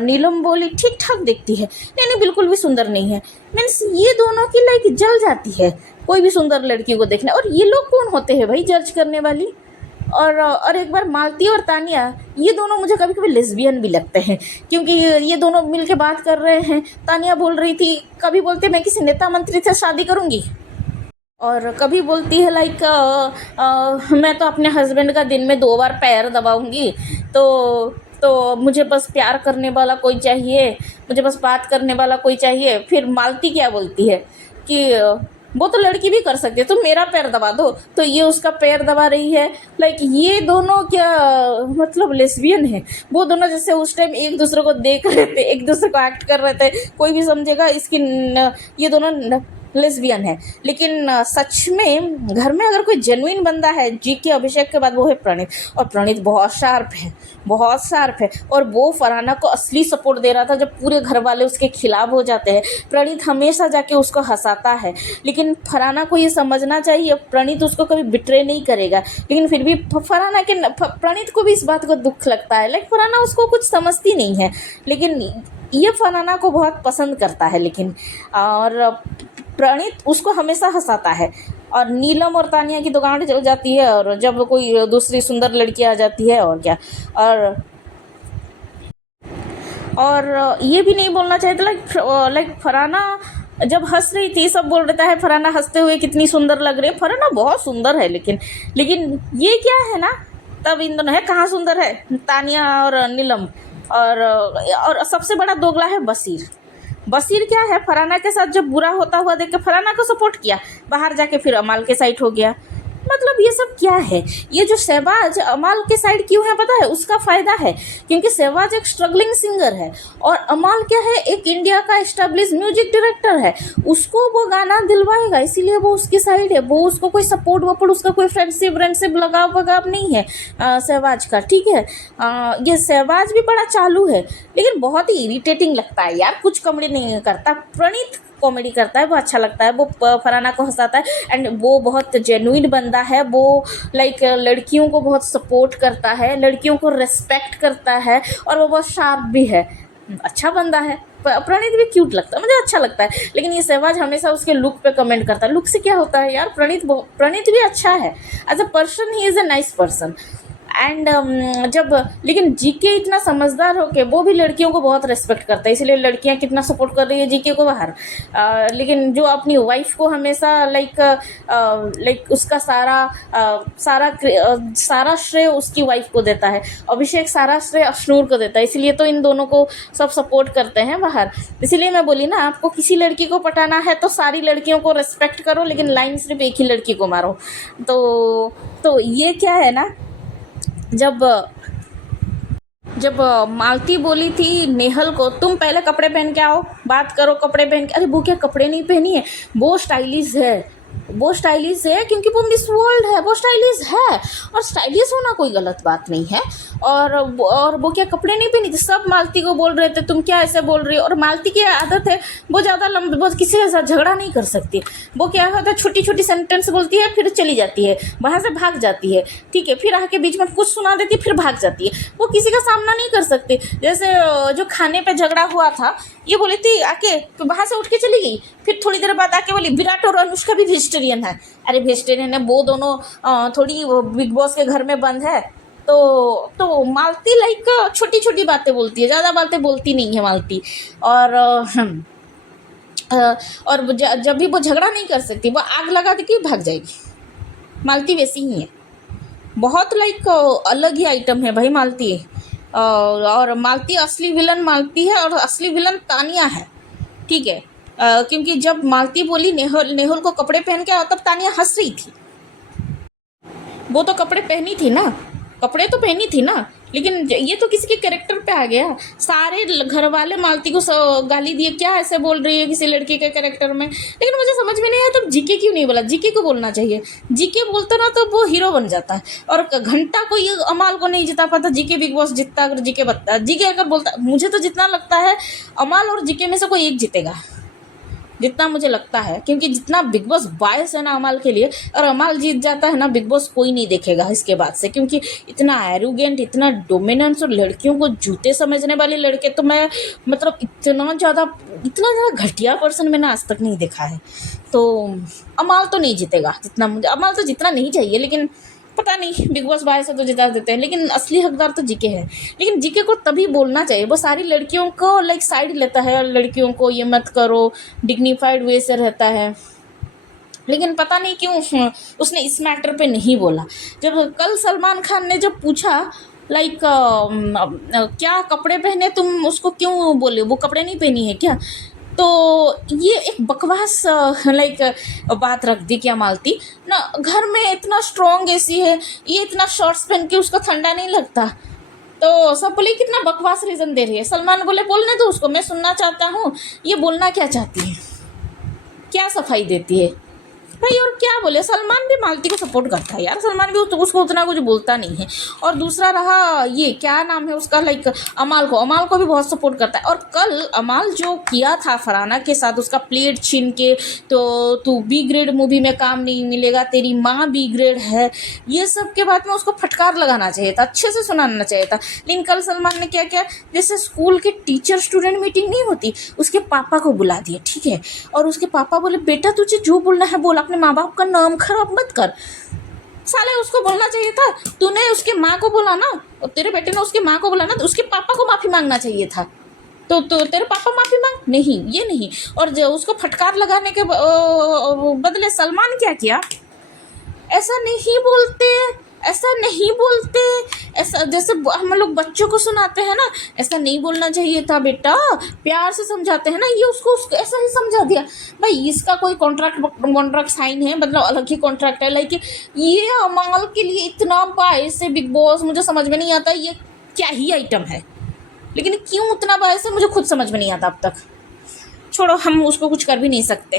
नीलम बोली ठीक ठाक दिखती है, नहीं बिल्कुल भी सुंदर नहीं है। मीन्स ये दोनों की लाइक जल जाती है कोई भी सुंदर लड़की को देखना। और ये लोग कौन होते हैं भाई जज करने वाली। और एक बार मालती और तानिया ये दोनों मुझे कभी कभी लेस्बियन भी लगते हैं, क्योंकि ये दोनों मिलके बात कर रहे हैं। तानिया बोल रही थी, कभी बोलते मैं किसी नेता मंत्री से शादी करूँगी, और कभी बोलती है लाइक मैं तो अपने हस्बैंड का दिन में 2 बार पैर दबाऊंगी, तो मुझे बस प्यार करने वाला कोई चाहिए, मुझे बस बात करने वाला कोई चाहिए। फिर मालती क्या बोलती है कि वो तो लड़की भी कर सकती है, तो मेरा पैर दबा दो, तो ये उसका पैर दबा रही है। लाइक ये दोनों क्या मतलब लेस्बियन है। वो दोनों जैसे उस टाइम एक दूसरे को देख रहे थे, एक दूसरे को एक्ट कर रहे थे, कोई भी समझेगा इसकी ये दोनों लेस्बियन है। लेकिन सच में घर में अगर कोई जेन्युइन बंदा है जीके अभिषेक के बाद वो है प्रणीत, और प्रणीत बहुत शार्प है। और वो फरहाना को असली सपोर्ट दे रहा था जब पूरे घर वाले उसके खिलाफ हो जाते हैं। प्रणीत हमेशा जाके उसको हंसाता है, लेकिन फरहाना को ये समझना चाहिए प्रणीत उसको कभी बिट्रे नहीं करेगा। लेकिन फिर भी फरहाना के प्रणीत को भी इस बात को दुख लगता है, लाइक फरहाना उसको कुछ समझती नहीं है, लेकिन ये फरहाना को बहुत पसंद करता है। लेकिन और प्रणीत उसको हमेशा हंसाता है। और नीलम और तानिया की दुकान चल जाती है, और जब कोई दूसरी सुंदर लड़की आ जाती है और क्या। और ये भी नहीं बोलना चाहिए लाइक फरहाना जब हंस रही थी सब बोल रहा है फरहाना हंसते हुए कितनी सुंदर लग रही है, फरहाना बहुत सुंदर है, लेकिन ये क्या है ना, तब इन दोनों है कहाँ सुंदर है, तानिया और नीलम। और सबसे बड़ा दोगला है बशीर। बशीर क्या है, फरहाना के साथ जब बुरा होता हुआ देख के फरहाना को सपोर्ट किया, बाहर जाके फिर अमाल के साइड हो गया। मतलब ये सब क्या है, ये जो शहबाज अमाल के साइड क्यों है पता है, उसका फायदा है क्योंकि शहबाज एक स्ट्रगलिंग सिंगर है और अमाल क्या है, एक इंडिया का एस्टेब्लिश म्यूजिक डायरेक्टर है, उसको वो गाना दिलवाएगा इसीलिए वो उसकी साइड है, वो उसको कोई सपोर्ट वपोर्ट, उसका कोई फ्रेंडशिप लगाव वगाव नहीं है शहबाज का, ठीक है। ये शहबाज भी बड़ा चालू है लेकिन बहुत ही इरिटेटिंग लगता है यार, कुछ कॉमेडी नहीं करता। प्रणीत कॉमेडी करता है, वो अच्छा लगता है, वो फरहाना को हंसाता है एंड वो बहुत जेन्युइन बंदा है, वो लाइक लड़कियों को बहुत सपोर्ट करता है, लड़कियों को रेस्पेक्ट करता है और वो बहुत शार्प भी है, अच्छा बंदा है। प्रणीत भी क्यूट लगता है, मुझे अच्छा लगता है। लेकिन ये शहबाज हमेशा उसके लुक पे कमेंट करता है, लुक से क्या होता है यार, प्रणीत भी अच्छा है as a person, he is a nice person and जब लेकिन जीके इतना समझदार हो के वो भी लड़कियों को बहुत रेस्पेक्ट करता है, इसलिए लड़कियां कितना सपोर्ट कर रही है जीके को बाहर। लेकिन जो अपनी वाइफ को हमेशा लाइक उसका सारा श्रेय उसकी वाइफ को देता है, अभिषेक सारा श्रेय अश्नूर को देता है, इसलिए तो इन दोनों को सब सपोर्ट करते हैं बाहर। इसीलिए मैं बोली ना, आपको किसी लड़की को पटाना है तो सारी लड़कियों को रेस्पेक्ट करो लेकिन लाइन सिर्फ एक ही लड़की को मारो। तो ये क्या है ना, जब मालती बोली थी नेहल को तुम पहले कपड़े पहन के आओ, बात करो कपड़े पहन के, अरे वो क्या कपड़े नहीं पहनी है, वो स्टाइलिश है क्योंकि वो मिस वर्ल्ड है, वो स्टाइलिश है और स्टाइलिश होना कोई गलत बात नहीं है। और वो क्या कपड़े नहीं पहनी थी, सब मालती को बोल रहे थे तुम क्या ऐसे बोल रही हो। और मालती की आदत है वो ज़्यादा वो किसी के साथ झगड़ा नहीं कर सकती, वो क्या होता है छोटी छोटी सेंटेंस बोलती है फिर चली जाती है, वहाँ से भाग जाती है, ठीक है, फिर आके बीच में कुछ सुना देती है फिर भाग जाती है, वो किसी का सामना नहीं कर सकती। जैसे जो खाने पे झगड़ा हुआ था, ये बोली थी आके तो वहाँ से उठ के चली गई, फिर थोड़ी देर बाद आके बोली विराट और अनुष्का भी वेजिटेरियन है। अरे वेजिटेरियन है, वो दोनों थोड़ी बिग बॉस के घर में बंद है, तो मालती लाइक छोटी छोटी बातें बोलती है, ज़्यादा बातें बोलती नहीं है मालती। और जब भी वो झगड़ा नहीं कर सकती, वो आग लगा दे के भाग जाएगी, मालती वैसी ही है, बहुत लाइक अलग ही आइटम है भाई मालती। और मालती असली विलन मालती है और असली विलन तानिया है, ठीक है। क्योंकि जब मालती बोली नेहुल को कपड़े पहन के आओ, तब तानिया हंस रही थी, वो तो कपड़े पहनी थी ना, कपड़े तो पहनी थी ना, लेकिन ये तो किसी के कैरेक्टर पे आ गया। सारे घर वाले मालती को गाली दिए, क्या ऐसे बोल रही है किसी लड़की के कैरेक्टर में। लेकिन मुझे समझ में नहीं आया तो जीके क्यों नहीं बोला, जीके को बोलना चाहिए, जीके बोलता ना तो वो हीरो बन जाता है। और घंटा को ये अमाल को नहीं जिता पाता, जीके बिग बॉस जीतता अगर जीके बता, जीके अगर बोलता, मुझे तो जितना लगता है अमाल और जीके में से कोई एक जीतेगा, जितना मुझे लगता है, क्योंकि जितना बिग बॉस बायस है ना अमाल के लिए, और अमाल जीत जाता है ना बिग बॉस कोई नहीं देखेगा इसके बाद से, क्योंकि इतना एरोगेंट, इतना डोमिनेंस और लड़कियों को जूते समझने वाले लड़के तो मैं मतलब इतना ज़्यादा घटिया पर्सन मैंने आज तक नहीं देखा है। तो अमाल तो नहीं जीतेगा, जितना मुझे अमाल तो जितना नहीं चाहिए, लेकिन पता नहीं बिग बॉस बाय से तो जिता देते हैं, लेकिन असली हकदार तो जीके है। लेकिन जीके को तभी बोलना चाहिए, वो सारी लड़कियों को लाइक साइड लेता है और लड़कियों को ये मत करो, डिग्निफाइड वे से रहता है, लेकिन पता नहीं क्यों उसने इस मैटर पे नहीं बोला। जब कल सलमान खान ने जब पूछा लाइक क्या कपड़े पहने तुम, उसको क्यों बोले, वो कपड़े नहीं पहनी है क्या, तो ये एक बकवास लाइक बात रख दी क्या मालती ना, घर में इतना स्ट्रॉन्ग एसी है, ये इतना शॉर्ट्स पहन के उसको ठंडा नहीं लगता, तो सब बोले कितना बकवास रीज़न दे रही है। सलमान बोले बोलने दो उसको, मैं सुनना चाहता हूँ ये बोलना क्या चाहती है, क्या सफाई देती है भाई। और क्या बोले, सलमान भी मालती को सपोर्ट करता है यार, सलमान भी उसको उतना कुछ बोलता नहीं है। और दूसरा रहा ये क्या नाम है उसका, लाइक अमाल को भी बहुत सपोर्ट करता है। और कल अमाल जो किया था फरहाना के साथ, उसका प्लेट छीन के, तो तू बी ग्रेड मूवी में काम नहीं मिलेगा, तेरी माँ बी ग्रेड है, ये सब के बाद में उसको फटकार लगाना चाहिए था, अच्छे से सुनाना चाहिए था। लेकिन कल सलमान ने क्या किया, जैसे स्कूल के टीचर स्टूडेंट मीटिंग नहीं होती, उसके पापा को बुला दिया, ठीक है, और उसके पापा बोले बेटा तुझे जो बोलना है बोल, अपने माँ बाप का नाम खराब मत कर। साले उसको बोलना चाहिए था, तूने उसके माँ को बोला ना, और तेरे बेटे ने उसके माँ को बोला ना, तो उसके पापा को माफ़ी मांगना चाहिए था। तो तेरे पापा माफ़ी मांग, नहीं ये नहीं। और जो उसको फटकार लगाने के बदले सलमान क्या किया, ऐसा नहीं बोलते, ऐसा नहीं बोलते, ऐसा जैसे हम लोग बच्चों को सुनाते हैं ना, ऐसा नहीं बोलना चाहिए था बेटा, प्यार से समझाते हैं ना, ये उसको ऐसा ही समझा दिया। भाई इसका कोई कॉन्ट्रैक्ट साइन है, मतलब अलग ही कॉन्ट्रैक्ट है। लाइक ये अमाल के लिए इतना बायस है बिग बॉस, मुझे समझ में नहीं आता ये क्या ही आइटम है, लेकिन क्यों उतना बायस है मुझे खुद समझ में नहीं आता अब तक। छोड़ो, हम उसको कुछ कर भी नहीं सकते।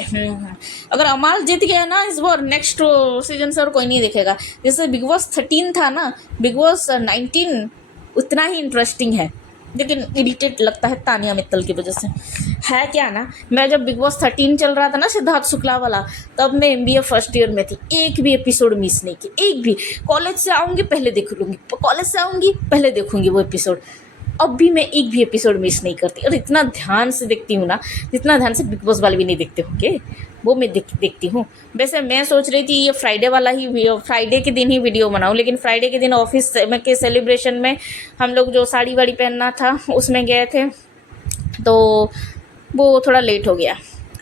अगर अमाल जीत गया ना इस बार, नेक्स्ट सीजन से और कोई नहीं देखेगा। जैसे बिग बॉस 13 था ना, बिग बॉस 19 उतना ही इंटरेस्टिंग है, लेकिन इरिटेट लगता है तानिया मित्तल की वजह से। है क्या ना, मैं जब बिग बॉस 13 चल रहा था ना सिद्धार्थ शुक्ला वाला, तब मैं MBA फर्स्ट ईयर में थी, एक भी एपिसोड मिस नहीं की, एक भी। कॉलेज से आऊँगी पहले देख लूँगी, कॉलेज से आऊँगी पहले देखूँगी वो एपिसोड। अब भी मैं एक भी एपिसोड मिस नहीं करती, और इतना ध्यान से देखती हूँ ना, जितना ध्यान से बिग बॉस वाले भी नहीं देखते होंगे, वो मैं देखती हूँ। वैसे मैं सोच रही थी ये फ्राइडे वाला ही, फ्राइडे के दिन ही वीडियो बनाऊँ, लेकिन फ्राइडे के दिन ऑफिस में के सेलिब्रेशन में हम लोग जो साड़ी वाड़ी पहनना था उसमें गए थे, तो वो थोड़ा लेट हो गया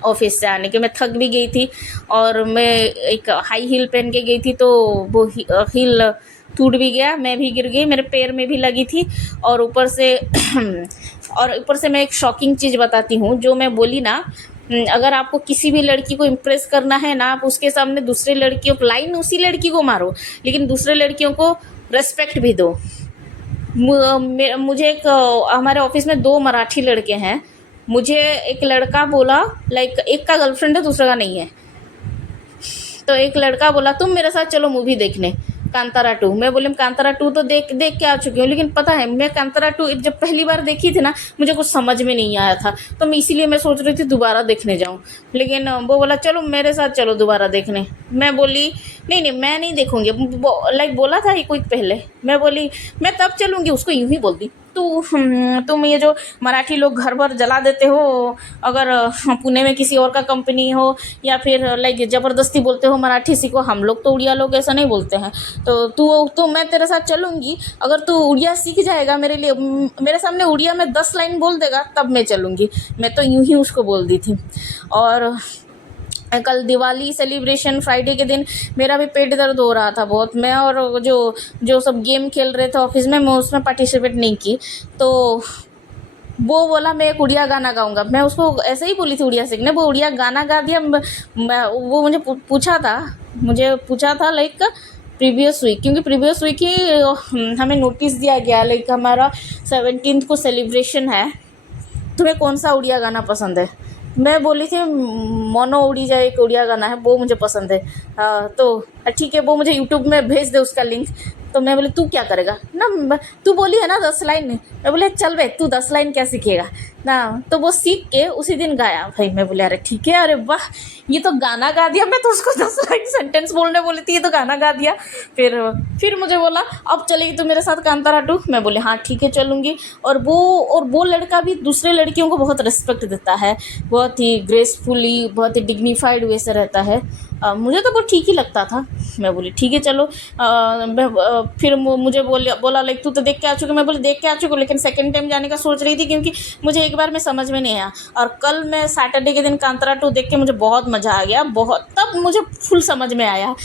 ऑफिस से आने के। मैं थक भी गई थी, और मैं एक हाई हील पहन के गई थी, तो वो हील टूट भी गया, मैं भी गिर गई, मेरे पैर में भी लगी थी। और ऊपर से मैं एक शॉकिंग चीज़ बताती हूँ, जो मैं बोली ना, अगर आपको किसी भी लड़की को इम्प्रेस करना है ना, आप उसके सामने दूसरे लड़कियों को लाइन उसी लड़की को मारो, लेकिन दूसरे लड़कियों को रेस्पेक्ट भी दो। मुझे हमारे ऑफिस में 2 मराठी लड़के हैं, मुझे एक लड़का बोला, लाइक एक का गर्लफ्रेंड है दूसरा का नहीं है, तो एक लड़का बोला तुम मेरे साथ चलो मूवी देखने, कांतारा 2। मैं बोली कांतारा 2 तो देख के आ चुकी हूँ, लेकिन पता है मैं कांतारा 2 जब पहली बार देखी थी ना, मुझे कुछ समझ में नहीं आया था, तो मैं इसीलिए मैं सोच रही थी दोबारा देखने जाऊँ। लेकिन वो बोला चलो मेरे साथ चलो दोबारा देखने। मैं बोली नहीं मैं नहीं देखूँगी, लाइक बोला था एक वीक पहले। मैं बोली मैं तब चलूँगी, उसको यूँ ही बोलती तुम ये जो मराठी लोग घर भर जला देते हो, अगर पुणे में किसी और का कंपनी हो, या फिर लाइक ज़बरदस्ती बोलते हो मराठी सीखो, हम लोग तो उड़िया लोग ऐसा नहीं बोलते हैं, तो मैं तेरे साथ चलूँगी, अगर तू उड़िया सीख जाएगा मेरे लिए, मेरे सामने उड़िया में 10 लाइन बोल देगा तब मैं चलूँगी। मैं तो यूँ ही उसको बोल दी थी। और कल दिवाली सेलिब्रेशन फ्राइडे के दिन मेरा भी पेट दर्द हो रहा था बहुत, मैं और जो सब गेम खेल रहे थे ऑफिस में, मैं उसमें पार्टिसिपेट नहीं की। तो वो बोला मैं एक उड़िया गाना गाऊंगा, मैं उसको ऐसे ही बोली थी उड़िया सीखने, वो उड़िया गाना गा दिया। वो मुझे पूछा था लाइक प्रीवियस वीक, क्योंकि प्रीवियस वीक ही हमें नोटिस दिया गया, लाइक हमारा 17 को सेलिब्रेशन है, तुम्हें कौन सा उड़िया गाना पसंद है। मैं बोली थी मोनो उड़ीजा एक उड़िया गाना है, वो मुझे पसंद है। तो ठीक है, वो मुझे यूट्यूब में भेज दे उसका लिंक। तो मैं बोली तू क्या करेगा ना, तू बोली है ना 10 लाइन, मैं बोले चल भाई तू 10 लाइन क्या सीखेगा ना। तो वो सीख के उसी दिन गाया भाई। मैं बोले अरे ठीक है, अरे वाह ये तो गाना गा दिया। मैं तो उसको 10 लाइन सेंटेंस बोलने बोली थी, ये तो गाना गा दिया। फिर मुझे बोला अब चलेगी तू मेरे साथ कांतारा 2। मैं बोले हाँ ठीक है चलूँगी। और वो लड़का भी दूसरे लड़कियों को बहुत रिस्पेक्ट देता है, बहुत ही ग्रेसफुली, बहुत ही डिग्निफाइड वे से रहता है। मुझे तो वो ठीक ही लगता था। मैं बोली ठीक है चलो। फिर मुझे बोला लाइक तू तो देख के आ चुकी। मैं बोली देख के आ चुकी हूँ, लेकिन सेकंड टाइम जाने का सोच रही थी, क्योंकि मुझे एक बार में समझ में नहीं आया। और कल मैं सैटरडे के दिन कांतारा 2 देख के मुझे बहुत मज़ा आ गया, बहुत, तब मुझे फुल समझ में आया।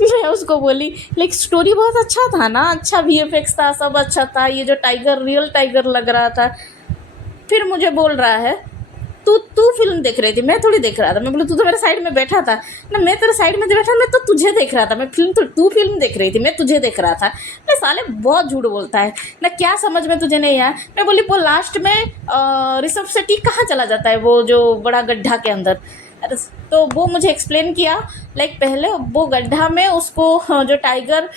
मैं उसको बोली लाइक स्टोरी बहुत अच्छा था ना, अच्छा VFX था, सब अच्छा था, ये जो टाइगर रियल टाइगर लग रहा था। फिर मुझे बोल रहा है तू फिल्म देख रही थी, मैं थोड़ी देख रहा था। मैं बोली तू तो मेरे साइड में बैठा था ना, मैं तेरे साइड में बैठा, मैं तो तुझे देख रहा था। मैं तू फिल्म देख रही थी, मैं तुझे देख रहा था। मैं साले बहुत झूठ बोलता है ना, क्या समझ में तुझे नहीं आया। मैं बोली वो लास्ट में ऋषभ शेट्टी कहाँ चला जाता है, वो जो बड़ा गड्ढा के अंदर। तो वो मुझे एक्सप्लेन किया लाइक पहले वो गड्ढा में उसको जो टाइगर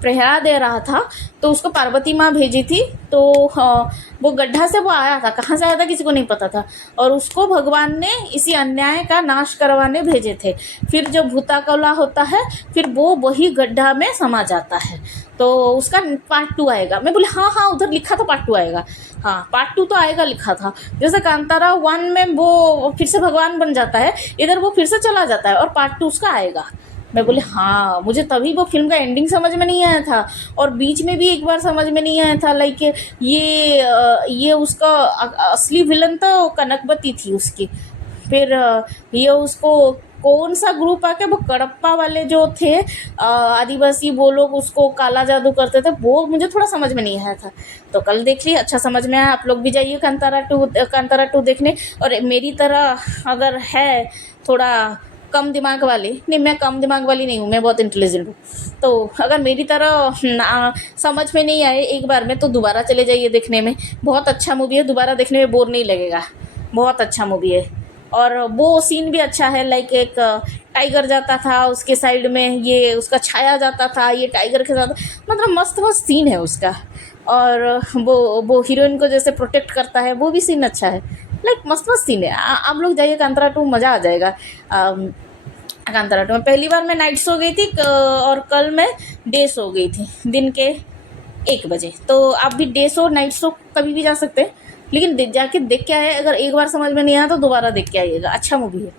प्रहरा दे रहा था, तो उसको पार्वती माँ भेजी थी। तो वो गड्ढा से वो आया था, कहाँ से आया था किसी को नहीं पता था, और उसको भगवान ने इसी अन्याय का नाश करवाने भेजे थे। फिर जब भूताकला होता है, फिर वो वही गड्ढा में समा जाता है। तो उसका पार्ट 2 आएगा। मैं बोली हाँ उधर लिखा था पार्ट 2 आएगा। हाँ पार्ट 2 तो आएगा लिखा था। जैसे कांतारा 1 में वो फिर से भगवान बन जाता है, इधर वो फिर से चला जाता है और पार्ट 2 उसका आएगा। मैं बोली हाँ, मुझे तभी वो फ़िल्म का एंडिंग समझ में नहीं आया था और बीच में भी एक बार समझ में नहीं आया था, लाइक ये उसका असली विलन तो कनकवती थी उसकी। फिर ये उसको कौन सा ग्रुप आके वो कडप्पा वाले जो थे आदिवासी, वो लोग उसको काला जादू करते थे, वो मुझे थोड़ा समझ में नहीं आया था। तो कल देख ली, अच्छा समझ में आया। आप लोग भी जाइए कांतारा 2 देखने। और मेरी तरह अगर है थोड़ा कम दिमाग वाली, नहीं मैं कम दिमाग वाली नहीं हूँ, मैं बहुत इंटेलिजेंट हूँ, तो अगर मेरी तरह समझ में नहीं आए एक बार में तो दोबारा चले जाइए देखने में। बहुत अच्छा मूवी है, दोबारा देखने में बोर नहीं लगेगा, बहुत अच्छा मूवी है। और वो सीन भी अच्छा है, लाइक एक टाइगर जाता था उसके साइड में, ये उसका छाया जाता था, ये टाइगर के साथ, मतलब मस्त मस्त सीन है उसका। और वो हीरोइन को जैसे प्रोटेक्ट करता है, वो भी सीन अच्छा है, लाइक मस्त मस्त सीन है। आप लोग जाइए कांतारा 2, मज़ा आ जाएगा। कांतारा 2 में पहली बार मैं नाइट सो गई थी और कल मैं डे सो गई थी, दिन के 1 बजे। तो आप भी डे सो नाइट सो कभी भी जा सकते हैं, लेकिन जाके देख के आए। अगर एक बार समझ में नहीं आया तो दोबारा देख के आइएगा, अच्छा मूवी है।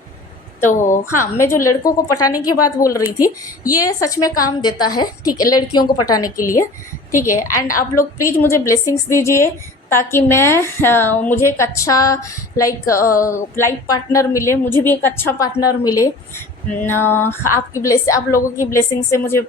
तो हाँ, मैं जो लड़कों को पटाने की बात बोल रही थी, ये सच में काम देता है, ठीक है, लड़कियों को पटाने के लिए, ठीक है। एंड आप लोग प्लीज़ मुझे ब्लेसिंग्स दीजिए ताकि मुझे एक अच्छा लाइफ पार्टनर मिले, मुझे भी एक अच्छा पार्टनर मिले। आप लोगों की ब्लेसिंग से मुझे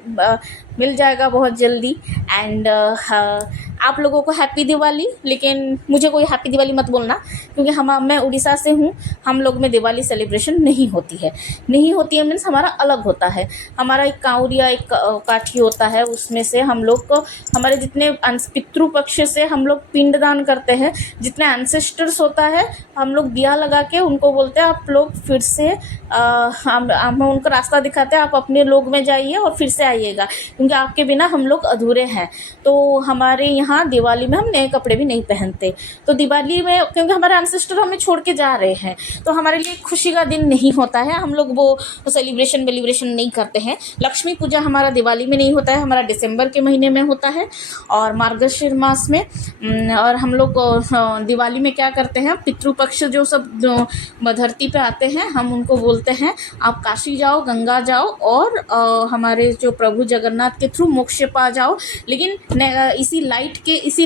मिल जाएगा बहुत जल्दी। एंड आप लोगों को हैप्पी दिवाली, लेकिन मुझे कोई हैप्पी दिवाली मत बोलना, क्योंकि मैं उड़ीसा से हूँ, हम लोग में दिवाली सेलिब्रेशन नहीं होती है। नहीं होती है मीन्स हमारा अलग होता है। हमारा एक कांवरिया, एक काठी होता है, उसमें से हम लोग को हमारे जितने पितृ पक्ष से हम लोग पिंडदान करते हैं, जितने एंसेस्टर्स होता है, हम लोग दिया लगा के उनको बोलते हैं आप लोग फिर से हम उनको रास्ता दिखाते हैं, आप अपने लोग में जाइए और फिर से आइएगा, क्योंकि आपके बिना हम लोग अधूरे हैं। तो हमारे यहाँ दिवाली में हम नए कपड़े भी नहीं पहनते। तो दिवाली में क्योंकि हमारे एंसेस्टर हमें छोड़ के जा रहे हैं, तो हमारे लिए खुशी का दिन नहीं होता है, हम लोग वो सेलिब्रेशन नहीं करते हैं। लक्ष्मी पूजा हमारा दिवाली में नहीं होता है, हमारा दिसंबर के महीने में होता है और मार्गशीर मास में। और हम लोग दिवाली में क्या करते हैं, पितृपक्ष जो सब धरती पे आते हैं, हम उनको बोलते हैं आप काशी जाओ, गंगा जाओ और हमारे जो प्रभु जगन्नाथ के थ्रू मोक्ष पा जाओ। लेकिन इसी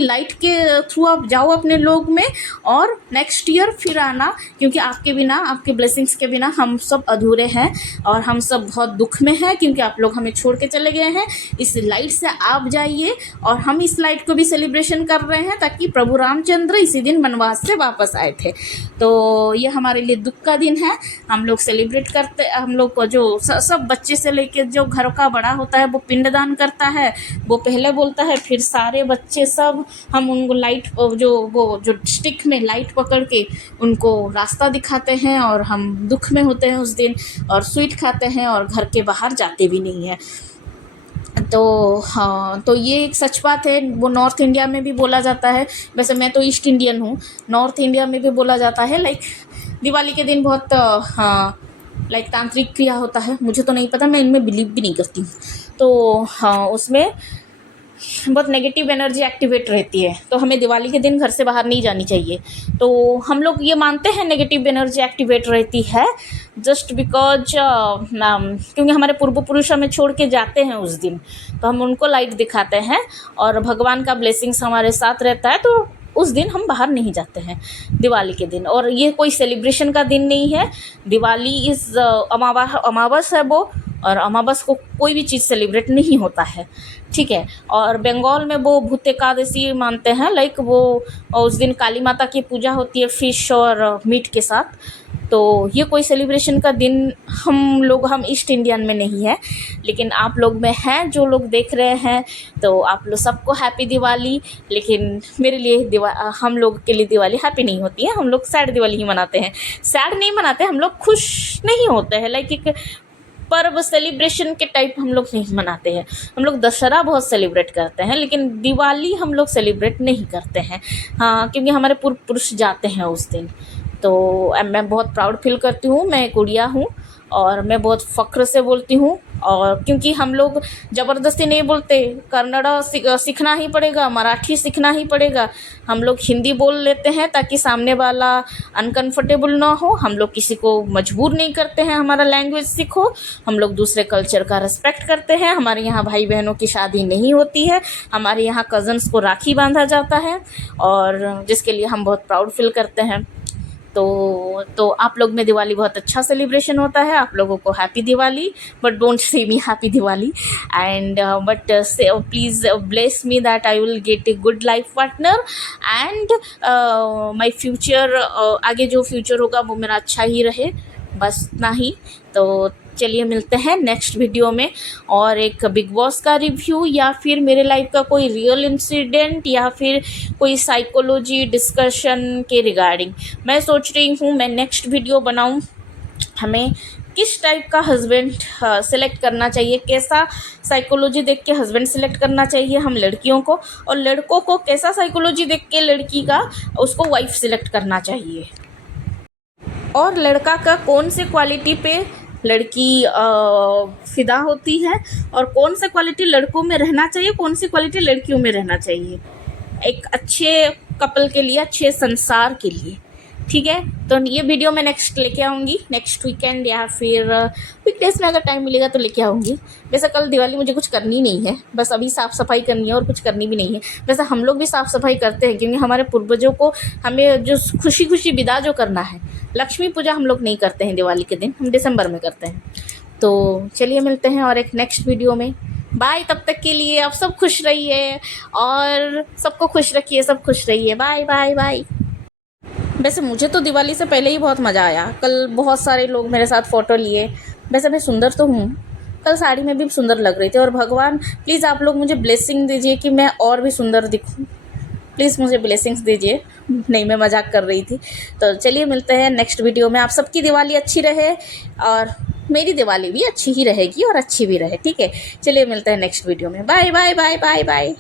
लाइट के थ्रू आप जाओ अपने लोग में और नेक्स्ट ईयर फिर आना, क्योंकि आपके बिना, आपके ब्लेसिंग्स के बिना हम सब अधूरे हैं और हम सब बहुत दुख में हैं, क्योंकि आप लोग हमें छोड़ के चले गए हैं। इस लाइट से आप जाइए और हम इस लाइट को भी सेलिब्रेशन कर रहे हैं, ताकि प्रभु रामचंद्र इसी दिन वनवास से वापस आए थे। तो ये हमारे लिए दुख का दिन है। हम लोग सेलिब्रेट करते, हम लोग को जो सब बच्चे से लेके जो घर का बड़ा होता है वो पिंडदान करता है, वो पहले बोलता है, फिर सारे बच्चे सब हम उनको जो स्टिक में लाइट पकड़ के उनको रास्ता दिखाते हैं और हम दुख में होते हैं उस दिन और स्वीट खाते हैं और घर के बाहर जाते भी नहीं हैं। तो हाँ, तो ये एक सच बात है, वो नॉर्थ इंडिया में भी बोला जाता है। वैसे मैं तो ईस्ट इंडियन हूँ, नॉर्थ इंडिया में भी बोला जाता है, लाइक दिवाली के दिन बहुत हाँ लाइक तांत्रिक क्रिया होता है। मुझे तो नहीं पता, मैं इनमें बिलीव भी नहीं करती हूँ। तो हाँ, उसमें बहुत नेगेटिव एनर्जी एक्टिवेट रहती है, तो हमें दिवाली के दिन घर से बाहर नहीं जानी चाहिए। तो हम लोग ये मानते हैं नेगेटिव एनर्जी एक्टिवेट रहती है जस्ट बिकॉज क्योंकि हमारे पूर्व पुरुष हमें छोड़ के जाते हैं उस दिन, तो हम उनको लाइट दिखाते हैं और भगवान का ब्लेसिंग्स हमारे साथ रहता है। तो उस दिन हम बाहर नहीं जाते हैं दिवाली के दिन। और ये कोई सेलिब्रेशन का दिन नहीं है, दिवाली इज़ अमावस है वो, और अमावस को कोई भी चीज़ सेलिब्रेट नहीं होता है, ठीक है। और बंगाल में वो भूत एकादशी मानते हैं, लाइक वो उस दिन काली माता की पूजा होती है फिश और मीट के साथ। तो ये कोई सेलिब्रेशन का दिन हम ईस्ट इंडियन में नहीं है, लेकिन आप लोग में हैं जो लोग देख रहे हैं, तो आप लोग सबको हैप्पी दिवाली। लेकिन मेरे लिए हम लोग के लिए दिवाली हैप्पी नहीं होती है, हम लोग सैड दिवाली ही मनाते हैं। सैड नहीं मनाते, हम लोग खुश नहीं होते हैं, लाइक एक पर्व सेलिब्रेशन के टाइप हम लोग नहीं मनाते हैं। हम लोग दशहरा बहुत सेलिब्रेट करते हैं, लेकिन दिवाली हम लोग सेलिब्रेट नहीं करते हैं, हाँ, क्योंकि हमारे पूर्व पुरुष जाते हैं उस दिन। तो मैं बहुत प्राउड फील करती हूँ, मैं एक उड़िया हूँ और मैं बहुत फ़ख्र से बोलती हूँ और क्योंकि हम लोग ज़बरदस्ती नहीं बोलते, कन्नड़ा सीखना ही पड़ेगा, मराठी सीखना ही पड़ेगा। हम लोग हिंदी बोल लेते हैं ताकि सामने वाला अनकंफर्टेबल ना हो। हम लोग किसी को मजबूर नहीं करते हैं हमारा लैंग्वेज सीखो। हम लोग दूसरे कल्चर का रिस्पेक्ट करते हैं। हमारे यहाँ भाई बहनों की शादी नहीं होती है, हमारे यहाँ कज़न्स को राखी बांधा जाता है, और जिसके लिए हम बहुत प्राउड फील करते हैं। तो आप लोग में दिवाली बहुत अच्छा सेलिब्रेशन होता है। आप लोगों को happy Diwali, but don't say me happy Diwali and but please bless me that I will get a good life partner and my future, आगे जो फ्यूचर होगा वो मेरा अच्छा ही रहे, बस इतना ही। तो चलिए मिलते हैं नेक्स्ट वीडियो में, और एक बिग बॉस का रिव्यू या फिर मेरे लाइफ का कोई रियल इंसिडेंट या फिर कोई साइकोलॉजी डिस्कशन के रिगार्डिंग मैं सोच रही हूँ मैं नेक्स्ट वीडियो बनाऊँ। हमें किस टाइप का हस्बैंड सेलेक्ट करना चाहिए, कैसा साइकोलॉजी देख के हस्बैंड सेलेक्ट करना चाहिए हम लड़कियों को, और लड़कों को कैसा साइकोलॉजी देख के लड़की का उसको वाइफ सेलेक्ट करना चाहिए, और लड़का का कौन से क्वालिटी पे लड़की फ़िदा होती है, और कौन सा क्वालिटी लड़कों में रहना चाहिए, कौन सी क्वालिटी लड़कियों में रहना चाहिए एक अच्छे कपल के लिए, अच्छे संसार के लिए। ठीक है, तो ये वीडियो मैं नेक्स्ट लेके आऊँगी, नेक्स्ट वीकेंड या फिर वीकडेज में अगर टाइम मिलेगा तो लेके आऊँगी। वैसे कल दिवाली मुझे कुछ करनी नहीं है, बस अभी साफ़ सफाई करनी है और कुछ करनी भी नहीं है। वैसे हम लोग भी साफ़ सफाई करते हैं क्योंकि हमारे पूर्वजों को हमें जो खुशी खुशी विदा जो करना है, लक्ष्मी पूजा हम लोग नहीं करते हैं दिवाली के दिन, हम दिसंबर में करते हैं। तो चलिए मिलते हैं और एक नेक्स्ट वीडियो में। बाय, तब तक के लिए आप सब खुश रहिए और सबको खुश रखिए, सब खुश रहिए। Bye bye bye. वैसे मुझे तो दिवाली से पहले ही बहुत मज़ा आया। कल बहुत सारे लोग मेरे साथ फ़ोटो लिए। वैसे मैं सुंदर तो हूँ, कल साड़ी में भी सुंदर लग रही थी, और भगवान प्लीज़ आप लोग मुझे ब्लेसिंग दीजिए कि मैं और भी सुंदर दिखूँ। प्लीज़ मुझे ब्लेसिंग्स दीजिए। नहीं, मैं मजाक कर रही थी। तो चलिए मिलते हैं नेक्स्ट वीडियो में। आप सबकी दिवाली अच्छी रहे और मेरी दिवाली भी अच्छी ही रहेगी और अच्छी भी रहे। ठीक है, चलिए मिलते हैं नेक्स्ट वीडियो में। Bye bye bye bye bye.